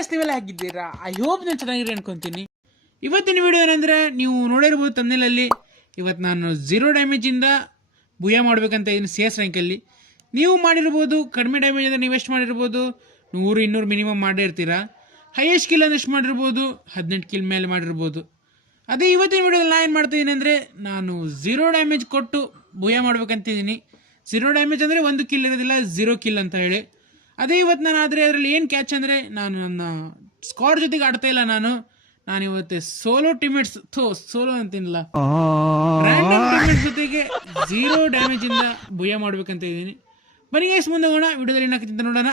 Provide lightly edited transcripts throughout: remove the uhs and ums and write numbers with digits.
ಗೈಸ್ ನೀವೆಲ್ಲ ಹೇಗಿದ್ದೀರಾ? I hope ನಾನು ಚೆನ್ನಾಗಿರಿ ಅನ್ಕೊಂತೀನಿ. ಇವತ್ತಿನ ವಿಡಿಯೋ ಏನಂದರೆ, ನೀವು ನೋಡಿರ್ಬೋದು ತಮ್ಮನೇಲಲ್ಲಿ, ಇವತ್ತು ನಾನು 0 ಡ್ಯಾಮೇಜಿಂದ ಭುಯ ಮಾಡಬೇಕಂತ ಇದ್ದೀನಿ CS ರ್ಯಾಂಕಲ್ಲಿ. ನೀವು ಮಾಡಿರ್ಬೋದು ಕಡಿಮೆ ಡ್ಯಾಮೇಜಿಂದ ನೀವು ಎಷ್ಟು ಮಾಡಿರ್ಬೋದು 100-200 ಮಿನಿಮಮ್ ಮಾಡೇ ಇರ್ತೀರಾ. ಹೈಯೆಸ್ಟ್ ಕಿಲ್ ಅಂದ್ರೆ ಎಷ್ಟು ಮಾಡಿರ್ಬೋದು 18 ಕಿಲ್ ಮೇಲೆ ಮಾಡಿರ್ಬೋದು. ಅದೇ ಇವತ್ತಿನ ವಿಡಿಯೋದಲ್ಲಿ ನಾನು ಏನು ಮಾಡ್ತಿದ್ದೀನಿ ಅಂದರೆ, ನಾನು 0 ಡ್ಯಾಮೇಜ್ ಕೊಟ್ಟು ಭುಯ ಮಾಡ್ಬೇಕಂತಿದ್ದೀನಿ. 0 ಡ್ಯಾಮೇಜ್ ಅಂದರೆ 1 ಕಿಲ್ ಇರೋದಿಲ್ಲ, 0 ಕಿಲ್ ಅಂತ ಹೇಳಿ. ಅದೇ ಇವತ್ತು ನಾನು ಆದರೆ ಅದರಲ್ಲಿ ಏನು ಕ್ಯಾಚ್ ಅಂದರೆ, ನಾನು ನನ್ನ ಸ್ಕ್ವಾಡ್ ಜೊತೆಗೆ ಆಡ್ತಾ ಇಲ್ಲ. ನಾನು ಇವತ್ತು ಸೋಲೋ ಟೀಮೇಟ್ಸ್ ಸೋಲೋ ಅಂತೀನಿಲ್ಲ, ರ್ಯಾಂಡಮ್ ಟೀಮೇಟ್ಸ್ ಜೊತೆಗೆ 0 ಡ್ಯಾಮೇಜಿಂದ ಭುಯ ಮಾಡ್ಬೇಕಂತ ಇದ್ದೀನಿ. ಬನ್ನಿ ಗೈಸ್ ಮುಂದೆ ಹೋಗೋಣ, ವಿಡಿಯೋದಲ್ಲಿ ಏನಾಗ್ತಿದೆ ಅಂತ ನೋಡೋಣ.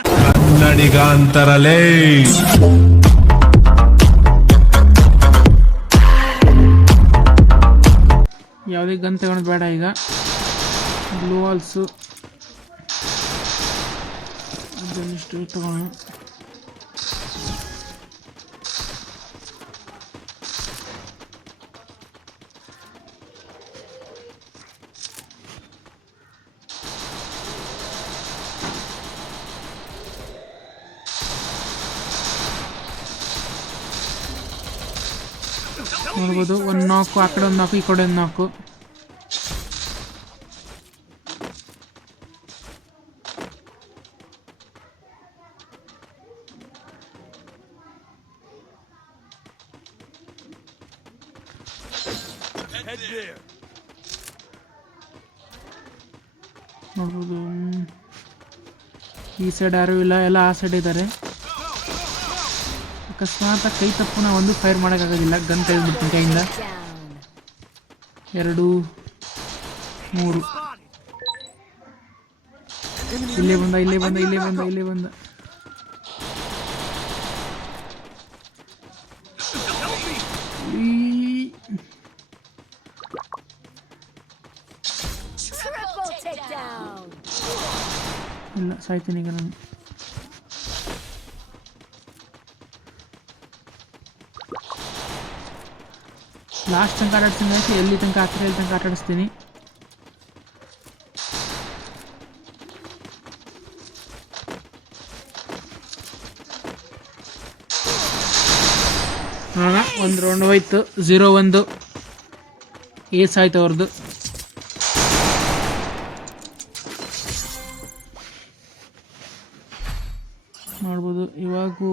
ಯಾವುದೇ ಗನ್ ತಗೊಳೋದು ಬೇಡ. ಈಗ ಗ್ಲೂ ವಾಲ್ಸು ಇಷ್ಟು ತಗೋಣ. ನೋಡ್ಬೋದು, ಒಂದು ನಾಲ್ಕು ಆ ಕಡೆ ಒಂದು ನಾಲ್ಕು ಈ ಕಡೆ ಒಂದು ನಾಲ್ಕು. ನೋಡ್ಬೋದು, ಈ ಸೈಡ್ ಯಾರು ಇಲ್ಲ, ಎಲ್ಲ ಆ ಸೈಡ್ ಇದ್ದಾರೆ. ಅಕಸ್ಮಾತ್ ಕೈ ತಪ್ಪು ನಾವು ಒಂದು ಫೈರ್ ಮಾಡೋಕ್ಕಾಗೋದಿಲ್ಲ, ಗನ್ ತೆಗೆದ್ಬಿಡ್ತೀನಿ ಕೈಯಿಂದ. 2 3 ಇಲ್ಲೇ ಬಂದ. ಇಲ್ಲ, ಸಾಯ್ತೀನಿ ಈಗ ನಾನು. ಲಾಸ್ಟ್ ತನಕ ಆಟಾಡಿಸ್ತೀನಿ, ಎಲ್ಲಿ ತನಕ ಆಗ್ತಾರೆ ಎಲ್ಲಿ ತನಕ ಆಟಾಡಿಸ್ತೀನಿ. ನೋಡೋಣ, ಒಂದು ರೌಂಡ್ ಹೋಯ್ತು. 0-1 ಏಸ್ ಆಯ್ತು ಅವ್ರದ್ದು. ಮಾಡ್ಬೋದು. ಇವಾಗೂ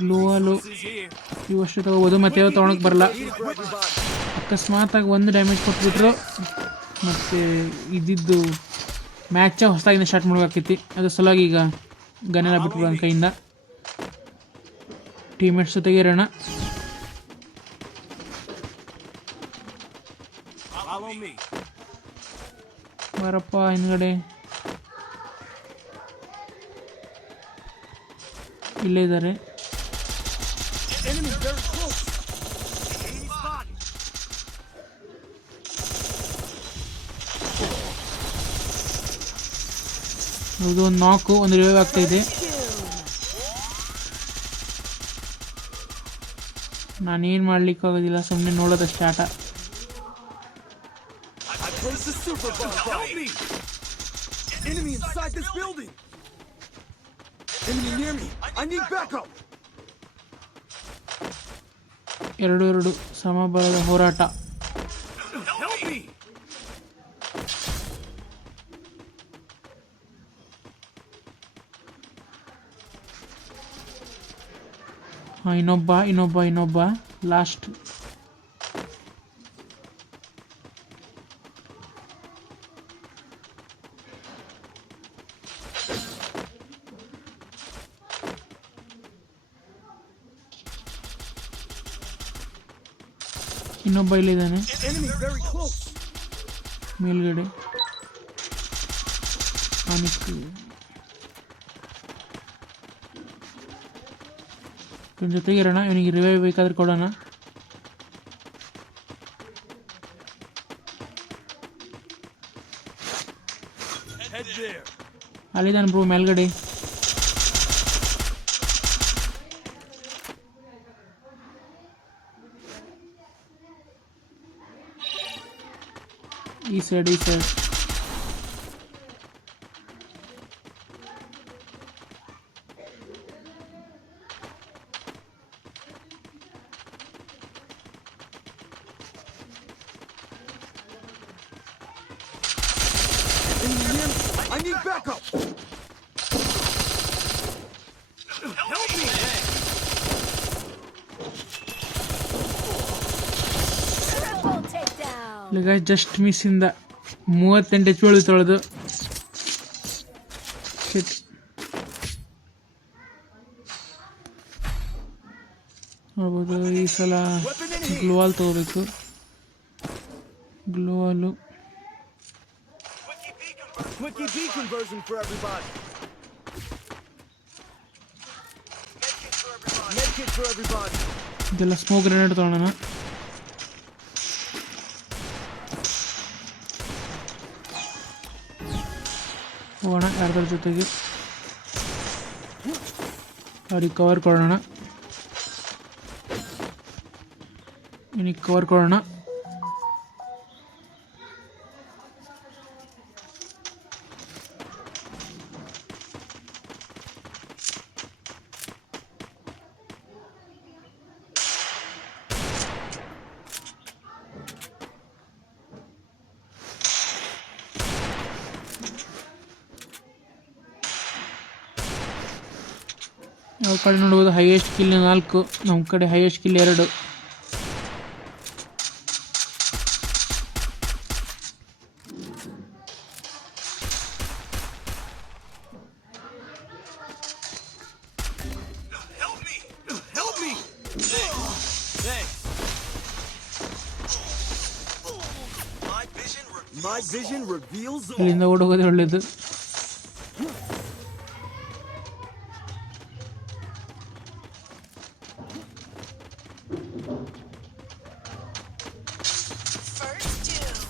ಗ್ಲೂವಾಲು ಇವಷ್ಟು ತಗೋಬೋದು, ಮತ್ತೆ ಯಾವ ತೊಗೊಳಕ್ಕೆ ಬರಲ್ಲ. ಅಕಸ್ಮಾತಾಗಿ 1 ಡ್ಯಾಮೇಜ್ ಕೊಟ್ಬಿಟ್ರು ಮತ್ತು ಇದ್ದಿದ್ದು ಮ್ಯಾಚ ಹೊಸದಾಗಿನ ಸ್ಟಾರ್ಟ್ ಮಾಡ್ಬೇಕಾಕೈತಿ. ಅದು ಸಲುವಾಗಿ ಈಗ ಗನ್ನೆಲ್ಲ ಬಿಟ್ಬಿಡೋ ನನ್ನ ಕೈಯಿಂದ. ಟೀಮೇಟ್ಸ್ ಜೊತೆಗೆ ಇರೋಣ. ಬರಪ್ಪ ಹಿಂದ್ಗಡೆ, ಇಲ್ಲೇ ಇದ್ದಾರೆ. ಇದು ಒಂದು ನಾಲ್ಕು, ಒಂದು ರಿವೈವ್ ಆಗ್ತಾ ಇದೆ. ನಾನೇನು ಮಾಡ್ಲಿಕ್ಕೆ ಆಗೋದಿಲ್ಲ, ಸುಮ್ಮನೆ ನೋಡೋದಷ್ಟೇ ಆಟ. ಎರಡು ಸಮಬಲದ ಹೋರಾಟ. ಇನ್ನೊಬ್ಬ ಲಾಸ್ಟ್. ಇನ್ನೊಬ್ಬ ಇಲ್ಲಿದ್ದಾನೆ ಮೇಲ್ಗಡೆ. ಇವನ ಜೊತೆಗೆ ಇರೋಣ, ಇವನಿಗೆ ರಿವೈವ್ ಬೇಕಾದ್ರೆ ಕೊಡೋಣ. ಅಲ್ಲಿದ್ದಾನೆ ಬ್ರೋ ಮೇಲ್ಗಡೆ. ಈ side backup. Help me. Triple takedown. ಈಗ ಜಸ್ಟ್ ಮಿಸ್ಸಿಂದ 38 HP ಉಳಿತೊಳೆದು ಶಿಟ್. ನೋಡ್ಬೋದು ಈ ಸಲ ಗ್ಲೋವಾಲ್ ತಗೋಬೇಕು. ಗ್ಲೋವಾಲು Quickie B conversion for everybody. Medkit for everybody. ಇದೆಲ್ಲ ಸ್ಮೋಕ್ ಗ್ರೆನೇಡ್ ತಗೊಳ್ಳೋಣ. ಹೋಗೋಣ ಯಾರ್ದಾರ ಜೊತೆಗೆ ಅವ್ರಿಗೆ ಕವರ್ ಕೊಡೋಣ. ಇವನಿಗೆ ಕವರ್ ಕೊಡೋಣ. ಅವ್ರ ಕಡೆ ನೋಡ್ಬೋದು ಹೈಯೆಸ್ಟ್ ಕಿಲ್ 4, ನಮ್ಮ ಕಡೆ highest kill 2. Help me. Thanks. My vision reveals all. ಇಲ್ಲಿಂದ ಓಡೋಗೋದೇ ಒಳ್ಳೇದು.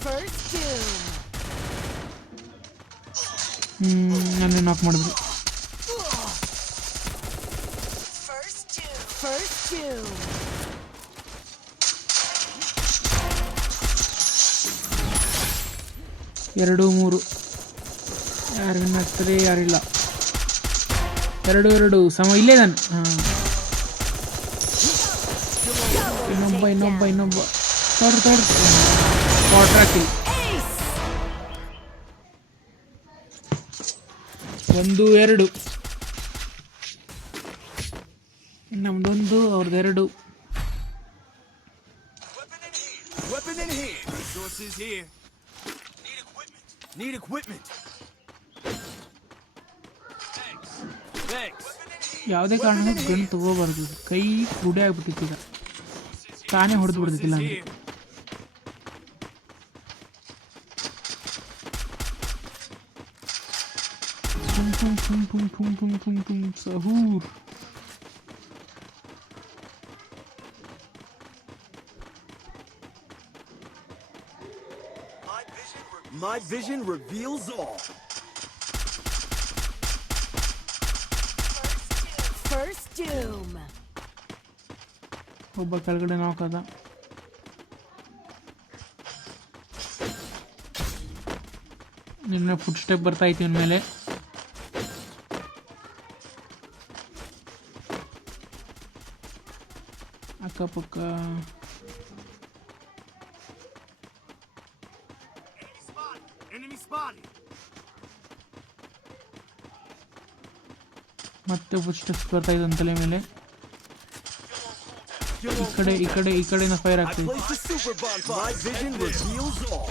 First doom. ನನ್ನ ನಾಕ್ ಮಾಡಿದ್ರು. First doom. 2-3 ಯಾರು ವಿನ್ ಆಗ್ತಾರೆ ಯಾರಿಲ್ಲ. 2-2 ಸಮ ಇಲ್ಲೇ ನಾನು. ಇನ್ನೊಬ್ಬ ತೋರ್ ವಾಟರ್ ಕಿಲ್. 1-2 ನಮ್ದೊಂದು ಅವ್ರದ್ದು 2. Weapon in hand. Resources here. Need equipment. Thanks. ಯಾವುದೇ ಕಾರಣಕ್ಕೂ ಗನ್ ತಗೋಬಾರ್ದು. ಕೈ ರೂಢಿ ಆಗ್ಬಿಟ್ಟಿತ್ತು ಈಗ, ತಾನೇ ಹೊಡೆದು ಬಿಡ್ತಿಲ್ಲ ಅಂದರೆ. ಸಹೂರ್. My vision reveals all. First doom. ಒಬ್ಬ ಕೆಳಗಡೆ ನಾಕದ. ನಿನ್ನ ಫುಡ್ ಸ್ಟೆಪ್ ಬರ್ತಾ ಐತಿ ಇವನ ಮೇಲೆ. ಅಕ್ಕಪಕ್ಕ Enemy spotted. ಮತ್ತೆ ಫುಡ್ ಸ್ಟೆಪ್ಸ್ ಬರ್ತಾ ಇದೆ ತಲೆ ಮೇಲೆ. ಈ ಕಡೆಯಿಂದ ಫೈರ್ I ಆಗ್ತದೆ. placed a super bonfire. My vision reveals all.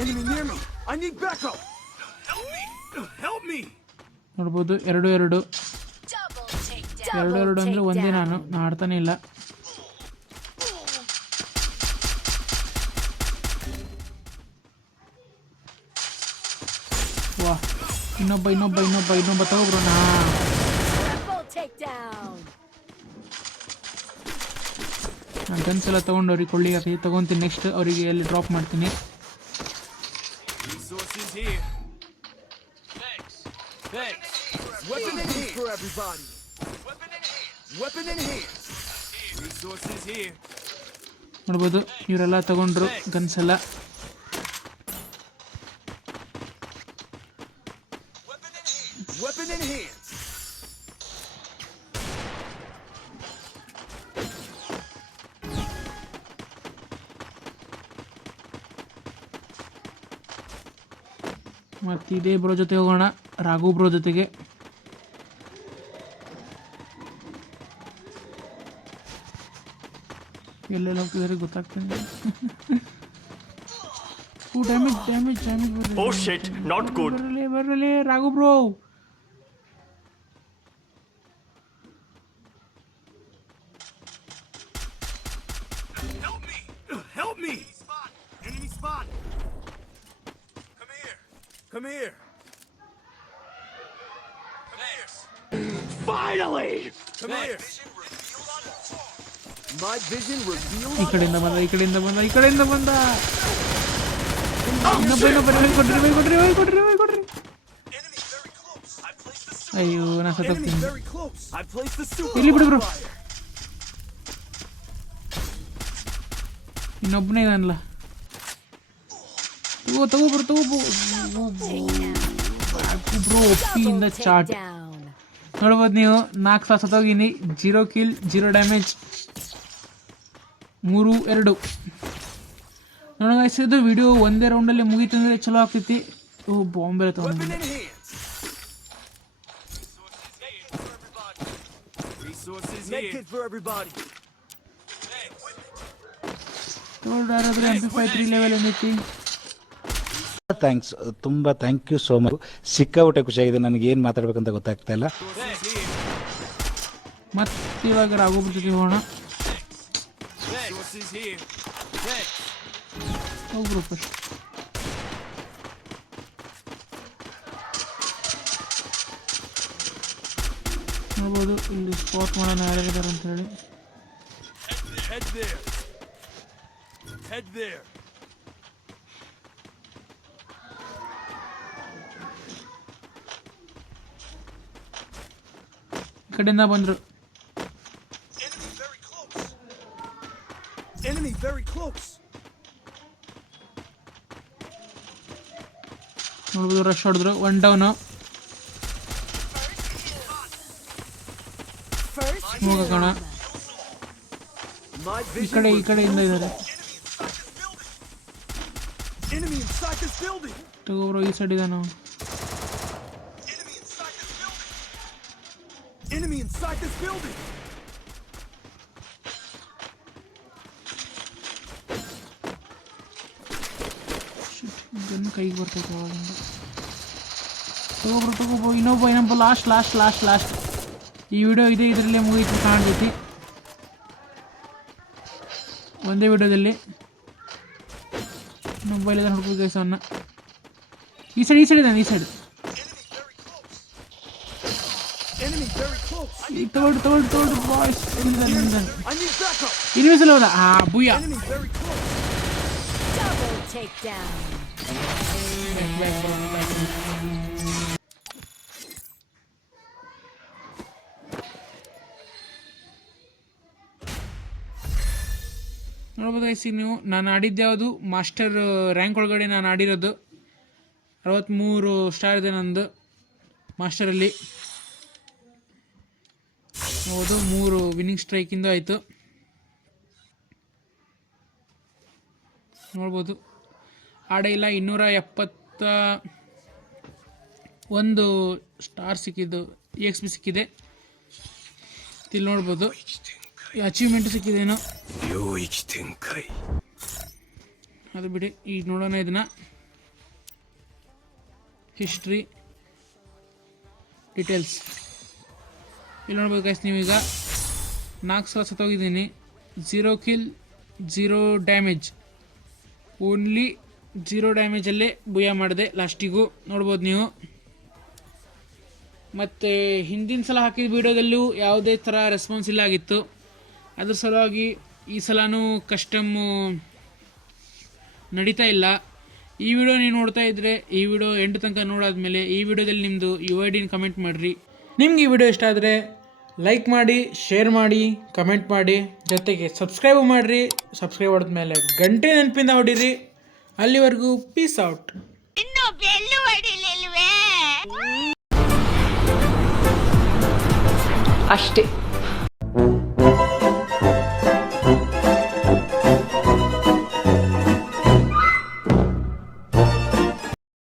Enemy near me. I need backup. Help me. Help me. ನೋಡ್ಬೋದು 2-2. Double takedown. 2-2 ಅಂದರೆ ಒಂದೇ. ನಾನು ಆಡ್ತಾನೆ ಇಲ್ಲ. ವಾ, ಇನ್ನೊಬ್ಬ ತಗೋಬ್ರೋಣ. Triple takedown. ನಾನು ಗನ್ಸ್ ಎಲ್ಲ ತೊಗೊಂಡು ಅವ್ರಿಗೆ ಕೊಳ್ಳಿಗೆ ತೊಗೊತೀನಿ. ನೆಕ್ಸ್ಟ್ ಅವರಿಗೆ ಎಲ್ಲಿ ಡ್ರಾಪ್ ಮಾಡ್ತೀನಿ. Resources here. Thanks. Weapon in hand for everybody. Weapon in hand. Resources here. ನೋಡ್ಬೋದು ಇವರೆಲ್ಲ ತಗೊಂಡ್ರು ಗನ್ಸ್ ಎಲ್ಲ. Weapon in hand. ಮತ್ತು ಇದೇ ಬ್ರೋ ಜೊತೆ ಹೋಗೋಣ, ರಾಘು ಬ್ರೋ ಜೊತೆಗೆ. ಎಲ್ಲೆಲ್ಲ ಹೋಗ್ತಿದ್ದಾರೆ ಗೊತ್ತಾಗ್ತದೆ. Damage Oh shit, not good. ಬರಲಿ Raghu bro. Help me! Enemy spot! Come here! Finally! Come here! My vision revealed. ಈ ಕಡೆಯಿಂದ ಬಂದ. ಕೊಡ್ರಿ. ಅಯ್ಯೋ ನಾ Enemy ಸತ್ತೋಗ್ತೀನಿ. very close. I placed the super. ಇಲ್ಲಿ ಬಿಡು ಬ್ರೋ. fire. ಇನ್ನೊಬ್ಬನೇ ಇದಾನಲ್ಲ. ತಗೋ ಬ್ರೋ. ಬ್ರೋ ಒಪ್ಪಿಯಿಂದ Double ಚಾಟ್ takedown. ನೋಡ್ಬೋದು ನೀವು. 4 ಸಾಲ ಸತ್ತೋಗಿನಿ. 0 ಕಿಲ್ 0 ಡ್ಯಾಮೇಜ್ 3-2. ನೋಡೋಣ ಗೈಸ್, ಇದು ವಿಡಿಯೋ ಒಂದೇ ರೌಂಡಲ್ಲಿ ಮುಗೀತು ಅಂದರೆ ಚಲೋ ಆಗ್ತೈತಿ. ಬಾಂಬೆ Weapon ತೊಗೊಂಡು in hands. Resources here. Medkit for everybody. ಯಾರಾದ್ರೂ MP5 3 ಲೆವೆಲ್ ಏನೈತಿ. ಥ್ಯಾಂಕ್ಸ್, ತುಂಬ ಥ್ಯಾಂಕ್ ಯು ಸೋ ಮಚ್. ಸಿಕ್ಕಾಬಿಟ್ಟೆ ಖುಷಿಯಾಗಿದೆ. ನನಗೆ ಏನು ಮಾತಾಡ್ಬೇಕಂತ ಗೊತ್ತಾಗ್ತಾ ಇಲ್ಲ. ಮತ್ತೆ ಇವಾಗ ರಾಘು ಜೊತೆ ಹೋಗೋಣ. Resources here. ಹೋಗ್ರು ಫಸ್ಟ್. ನೋಡ್ಬೋದು ಇಲ್ಲಿ ಸ್ಪಾಟ್ ಮಾಡೋಣ ಯಾರ್ಯಾರಿದ್ದಾರೆ ಅಂತ ಹೇಳಿ. Head there. Head there. ಈ ಕಡೆಯಿಂದ ಬಂದರು. Enemy very close. ನೋಡ್ಬೋದು ರಶ್ ಹೊಡೆದ್ರು. 1 ಡೌನು. First ಹೋಗೋಣ. My ಈ vision. ಕಡೆಯಿಂದ ಇದ್ದಾರೆ. Enemy inside this building. ತಗೋಬ್ರೋ, ಈ ಸೈಡ್ ಇದ್ದಾನು. Enemy inside this building. Gun ಕೈಗೆ ಬರ್ತೈತೆ ಅವಾಗಿಂದ. ತಗೋಬ್ರೋ. ಇನ್ನೊಬ್ಬ ಲಾಸ್ಟ್. ಈ ವಿಡಿಯೋ ಇದರಲ್ಲೇ ಮುಗೀತು ಕಾಣ್ತೈತಿ. ಒಂದೇ ವಿಡಿಯೋದಲ್ಲಿ ಮೊಬೈಲ್ ನೋಡ್ಬೋದು ಗೈಸ್ ಅವನ್ನ. ಈ ಸೈಡ್ ಇದ್ದಾನೆ. Enemy very close. ತಗೊಳ್ಳಿ ಬಾಯ್ಸ್. I need backup. ಇನ್ವಿಸಿಲ್ ಹೌದಾ? ಬುಯ್ಯ. Enemy very close. double takedown. ನೋಡ್ಬೋದು ಗೈಸ್, ನೀವು ನಾನು ಆಡಿದ್ದು ಯಾವುದು ಮಾಸ್ಟರ್ ರ್ಯಾಂಕ್ ಒಳಗಡೆ ನಾನು ಆಡಿರೋದು. 63 ಸ್ಟಾರ್ ಇದೆ ನಂದು ಮಾಸ್ಟರಲ್ಲಿ. ಹೌದು, 3 ವಿನ್ನಿಂಗ್ ಸ್ಟ್ರೈಕಿಂದ ಆಯಿತು. ನೋಡ್ಬೋದು ಆಡೇ ಇಲ್ಲ. 271 ಸ್ಟಾರ್ ಸಿಕ್ಕಿದ್ದು, EXP ಸಿಕ್ಕಿದೆ. ಇಲ್ಲಿ ನೋಡ್ಬೋದು ಅಚೀವ್ಮೆಂಟ್ ಸಿಕ್ಕಿದೇನೋ, ಅದು ಬಿಡಿ. ಈಗ ನೋಡೋಣ ಇದನ್ನ ಹಿಸ್ಟ್ರಿ ಡೀಟೇಲ್ಸ್. ಇಲ್ಲಿ ನೋಡ್ಬೋದು ಗೈಸ್, ನೀವೀಗ 4 ಸಲ ಸತ್ತೋಗಿದ್ದೀನಿ. 0 ಕಿಲ್ 0 ಡ್ಯಾಮೇಜ್, ಓನ್ಲಿ 0 ಡ್ಯಾಮೇಜಲ್ಲೇ ಬುಯ್ಯ ಮಾಡಿದೆ ಲಾಸ್ಟಿಗೂ. ನೋಡ್ಬೋದು ನೀವು. ಮತ್ತು ಹಿಂದಿನ ಸಲ ಹಾಕಿದ ವೀಡಿಯೋದಲ್ಲೂ ಯಾವುದೇ ಥರ ರೆಸ್ಪಾನ್ಸ್ ಇಲ್ಲ ಆಗಿತ್ತು. ಅದ್ರ ಸಲುವಾಗಿ ಈ ಸಲನೂ ಕಸ್ಟಮ್ಮು ನಡೀತಾ ಇಲ್ಲ. ಈ ವಿಡಿಯೋ ನೀವು ನೋಡ್ತಾ ಇದ್ದರೆ ಈ ವಿಡಿಯೋ ಎಂಡ್ ತನಕ ನೋಡಾದ್ಮೇಲೆ ಈ ವಿಡಿಯೋದಲ್ಲಿ ನಿಮ್ಮದು UID ಕಮೆಂಟ್ ಮಾಡಿರಿ. ನಿಮ್ಗೆ ಈ ವಿಡಿಯೋ ಇಷ್ಟ ಆದರೆ ಲೈಕ್ ಮಾಡಿ, ಶೇರ್ ಮಾಡಿ, ಕಮೆಂಟ್ ಮಾಡಿ, ಜೊತೆಗೆ ಸಬ್ಸ್ಕ್ರೈಬ್ ಮಾಡಿರಿ. ಸಬ್ಸ್ಕ್ರೈಬ್ ಮಾಡಿದ್ಮೇಲೆ ಗಂಟೆ ನೆನಪಿಂದ ಹೊಡೀರಿ. ಅಲ್ಲಿವರೆಗೂ ಪೀಸ್ ಔಟ್. ಇನ್ನು ಬೆಲ್ಲು ಹೊಡಿಲಿಲ್ವೇ? ಅಷ್ಟೇ.